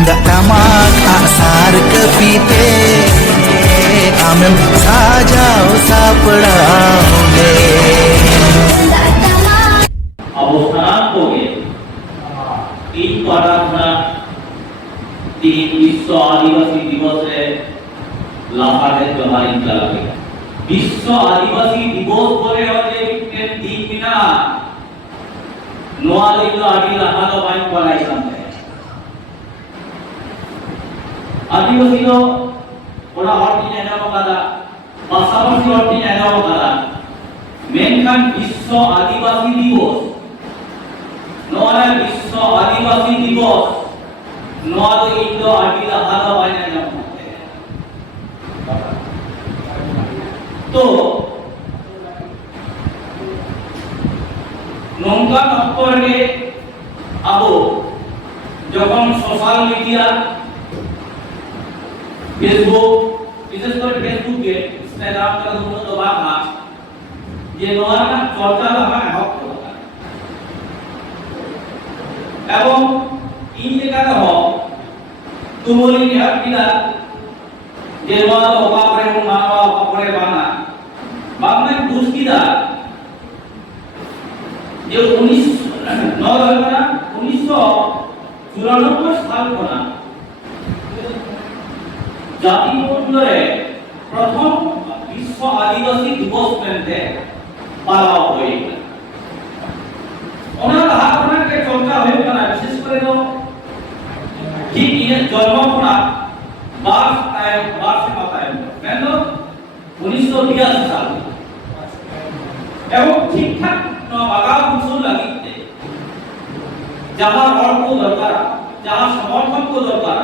Tunggak tamak aksar kepite Amem sajau sapdaunge অবস্থান করে তিন পাড়া তিন বিশ্ব আদিবাসী দিবসে লাফাতে জমাইন চালাবে বিশ্ব আদিবাসী দিবস করে হচ্ছে দিন বিনা নোয়ালিল আদি লাহালো বাইন করাই সামনে আদিবাসী লো ওরা হরটি এনাও কাদা পাশাপাশি হরটি এনাও কাদা মেনখান বিশ্ব আদিবাসী দিবস নোয়ালা বিশ্ব আদিবাসী দিবস নোয়াল ইন্দো আদি লাহালো বাইন এনাও তো নৌকা অক্টোবরে আবো যখন সোশ্যাল মিডিয়া ফেসবুক বিশেষ করে ফেসবুকে ইনস্টাগ্রাম का दोनों तो बात ना ये नोआ का चर्चा हमारा हक होता है एवं इन जगह का हो तुम्हारी निहत किला ये नोआ तो बापरे मानवा बापरे बाना बापने दूस किला ये 1994 সাল কোনা জাতীয় পর্যায়ে প্রথম বিশ্ব আদিবাসী দিবস মেনতে পালন হয়েছে ওনার হাতনাকে চর্চা হয়ে গেল বিশেষ করে তো ঠিক ইয়ে জন্মনা বাস সে পাতায় কেন 1982 সাল এবং ঠিকঠাক বাগা উৎসব লাগিতে যাহা অর্থ দরকার যাহা সমর্থন দরকার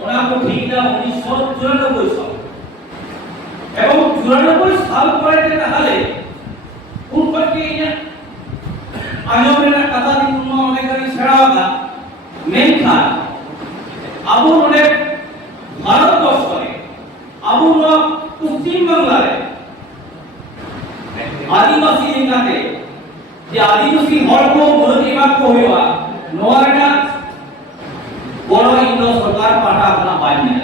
ওনা को ঠিক না 1994 সাল এবং 94 সাল পরে তাহলে কোন পার্টি আজমের কথা দিন অনেক করি ছড়াওয়া মেনখান আবু অনেক ভারতবর্ষে আবু পশ্চিম বাংলায় आदिवासी निकाते जे आदिवासी हर को मुलकी बात को होया नोआरेना बड़ो इंदो सरकार पाटा अपना बाइने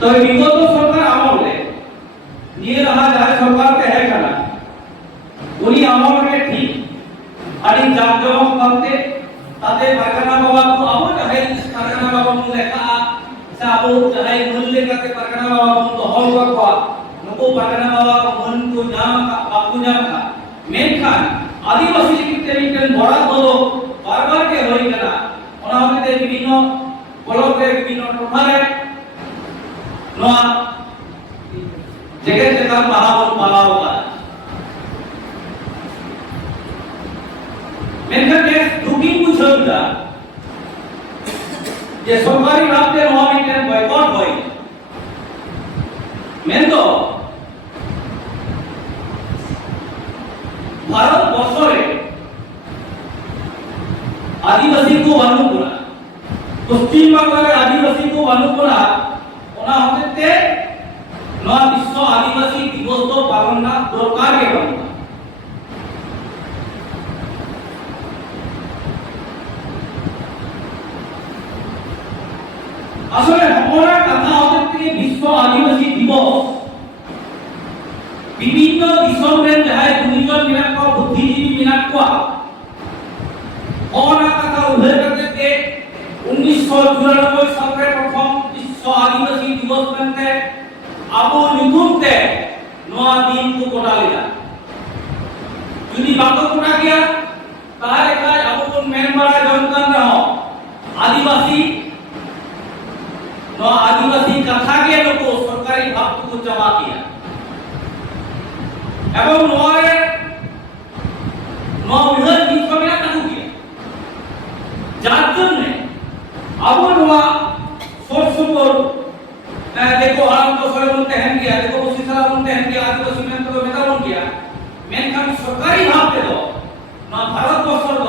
तो विगत सरकार আমলে নিয়ে रहा जाए सरकार के है करना उनी আমলে ठीक আদি জাগজমক করতে তাতে পারখানা বাবা को আবো চাহে পারখানা বাবা को লেখা साबो चाहे मूल्य करके परगना बाबा को हल करवा नको परगना बाबा को मन को नाम का बापू नाम का मेनखान आदिवासी लिखते मिटन बड़ा दलो बार-बार के होई कना ओना होते विभिन्न ब्लॉक रे विभिन्न टोठारे नोआ जगह जगह महावन पालाव का मेनखान के दुखी पूछोगा ये सरकारी रास्ते মহাবিদ্যালয় বয়কট হয় মেনতো ভারত বর্ষে আদিবাসী কো অনুকূলা পশ্চিম বাংলার আদিবাসী কো অনুকূলা ওনা হতে নয়া বিশ্ব আদিবাসী দিবস তো পালন না দরকার এবং আসলে আমরা কথা হতে বিশ্ব আদিবাসী দিবস বিভিন্ন দিশমের যাহাই দুনিজন মিনাক কো বুদ্ধিজীবী মিনাক কো ওনা কথা উল্লেখ করতে 1994 সালে প্রথম বিশ্ব আদিবাসী দিবস মেনতে আবু নিকুমতে নয়া দিন কো কোটা লিয়া যদি বাতো কোটা গিয়া তাহলে কাজ আবু কোন মেম্বার জনগণ রহ आदिवासी नो आदिवासी कथा के लोग सरकारी भाग को जमा किया एवं नोरे नो विधर की कमिया लागू किया যার জন্য আবু নোয়া সোরসুপুর देखो आराम तो सरे बोलते हैं किया देखो उसी तरह बोलते हैं कि आदिवासी में तो मेटा बोल किया मेनखान सरकारी भाग के दो ना भारत वर्ष